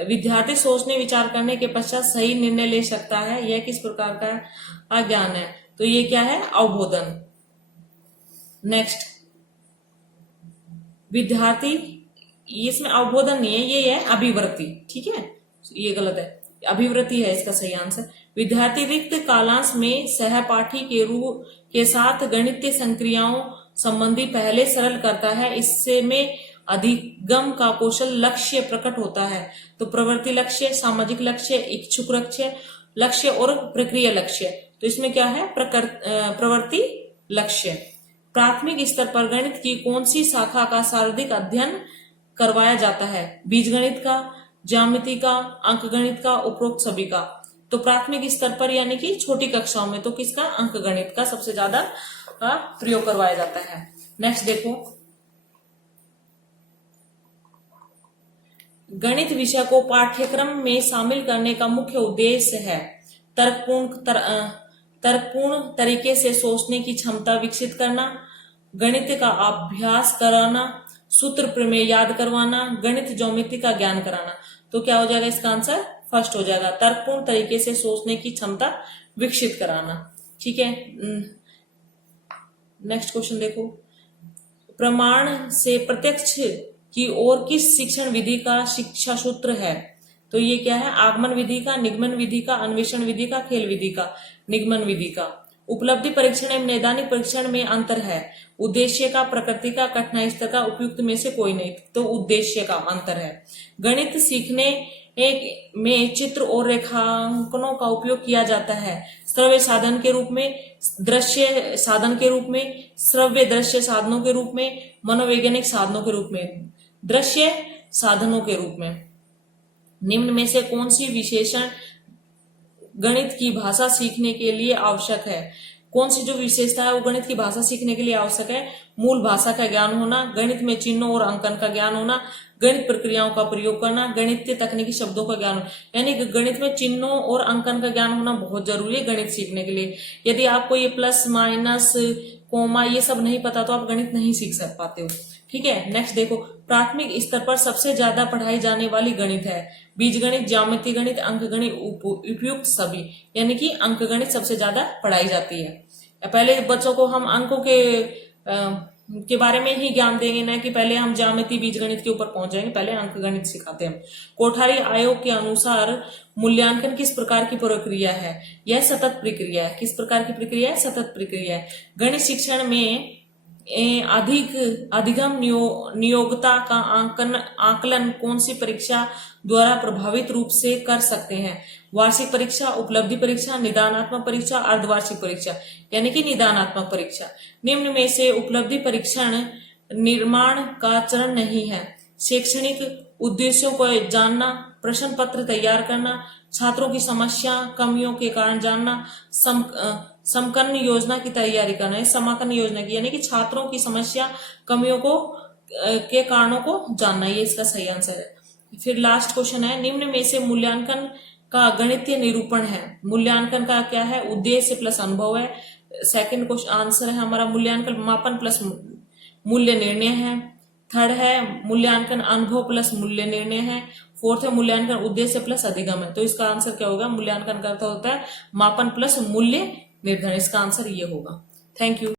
विद्यार्थी सोचने विचार करने के पश्चात सही निर्णय ले सकता है, यह किस प्रकार का ज्ञान है? तो ये क्या है? अवबोधन। नेक्स्ट, विद्यार्थी, इसमें अवबोधन नहीं है, ये है अभिवृत्ति। ठीक है, ये गलत है, अभिवृत्ति है इसका सही आंसर। विद्यार्थी रिक्त कालांश में सहपाठी के साथ गणितीय संक्रियाओं संबंधी पहले सरल करता है, इससे में अधिगम का कौशल लक्ष्य प्रकट होता है। तो प्रवृत्ति लक्ष्य, सामाजिक लक्ष्य, इच्छुक लक्ष्य और प्रक्रिया लक्ष्य। तो इसमें क्या है? प्रवृत्ति लक्ष्य। प्राथमिक स्तर पर गणित की कौन सी शाखा का शारीरिक अध्ययन करवाया जाता है? बीजगणित का, ज्यामिति का, अंकगणित का, उपरोक्त सभी का। तो प्राथमिक स्तर पर यानी कि छोटी कक्षाओं में तो किसका? अंकगणित का सबसे ज्यादा प्रयोग करवाया जाता है। नेक्स्ट देखो, गणित विषय को पाठ्यक्रम में शामिल करने का मुख्य उद्देश्य है तर्कपूर्ण तरीके से सोचने की क्षमता विकसित करना, गणित का अभ्यास कराना, सूत्र प्रमेय याद करवाना, गणित ज्योमेट्री का ज्ञान कराना। तो क्या हो जाएगा इसका आंसर? फर्स्ट हो जाएगा, तर्कपूर्ण तरीके से सोचने की क्षमता विकसित कराना। ठीक है, नेक्स्ट क्वेश्चन देखो, प्रमाण से प्रत्यक्ष की ओर किस शिक्षण विधि का शिक्षा सूत्र है? तो ये क्या है? आगमन विधि का, निगमन विधि का, अन्वेषण विधि का, खेल विधि का। निगमन विधि का। उपलब्धि परीक्षण एवं नैदानिक परीक्षण में अंतर है। उद्देश्य का, प्रकृति का, कठिनाई स्तर का, उपयुक्त में से कोई नहीं। तो उद्देश्य का अंतर है। गणित सीखने में चित्र और रेखांकनों का उपयोग किया जाता है। श्रव्य साधन के रूप में, दृश्य साधन के रूप में, श्रव्य दृश्य साधनों के रूप में, मनोवैज्ञानिक साधनों के रूप में, दृश्य साधनों के रूप में। निम्न में से कौन सी विशेषण गणित की भाषा सीखने के लिए आवश्यक है? कौन सी जो विशेषता है वो गणित की भाषा सीखने के लिए आवश्यक है? मूल भाषा का ज्ञान होना, गणित में चिन्हों और अंकन का ज्ञान होना, गणित प्रक्रियाओं का प्रयोग करना, गणितीय तकनीकी शब्दों का ज्ञान होना। यानी गणित में चिन्हों और अंकन का ज्ञान होना बहुत जरूरी है गणित सीखने के लिए। यदि आपको ये प्लस माइनस कोमा ये सब नहीं पता तो आप गणित नहीं सीख पाते हो। ठीक है, नेक्स्ट देखो, प्राथमिक स्तर पर सबसे ज्यादा पढ़ाई जाने वाली गणित है। बीजगणित, ज्यामिति गणित, अंकगणित, उपयुक्त सभी। यानी कि अंकगणित सबसे ज्यादा पढ़ाई जाती है। पहले बच्चों को हम अंकों के बारे में ही ज्ञान देंगे, ना कि पहले हम ज्यामिति बीजगणित के ऊपर पहुंच जाएंगे। पहले अंकगणित सिखाते हैं। कोठारी आयोग के अनुसार मूल्यांकन किस प्रकार की प्रक्रिया है? यह सतत प्रक्रिया है। किस प्रकार की प्रक्रिया है? सतत प्रक्रिया है। गणित शिक्षण में अधिगम नियोग्यता का आकलन कौन सी परीक्षा द्वारा प्रभावित रूप से कर सकते हैं? वार्षिक परीक्षा, उपलब्धि परीक्षा, निदानात्मक परीक्षा, अर्धवार्षिक परीक्षा। यानी कि निदानात्मक परीक्षा। निम्न में से उपलब्धि परीक्षण निर्माण का चरण नहीं है। शैक्षणिक उद्देश्यों को जानना, प्रश्न पत्र तैयार करना, छात्रों की समस्या कमियों के कारण जानना, समकन्न योजना की तैयारी करना है। समाकलन योजना की यानी कि छात्रों की समस्या कमियों को के कारणों को जानना, ये इसका सही आंसर है। फिर लास्ट क्वेश्चन है, निम्न में से मूल्यांकन का गणितीय निरूपण है। मूल्यांकन का क्या है? उद्देश्य प्लस अनुभव है। सेकंड क्वेश्चन आंसर है हमारा मूल्यांकन मापन प्लस मूल्य निर्णय है। थर्ड है मूल्यांकन अनुभव प्लस मूल्य निर्णय है। फोर्थ है मूल्यांकन उद्देश्य प्लस अधिगम है। तो इसका आंसर क्या होगा? मूल्यांकन का अर्थ होता है मापन प्लस मूल्य निर्धारण। इसका आंसर ये होगा। Thank you.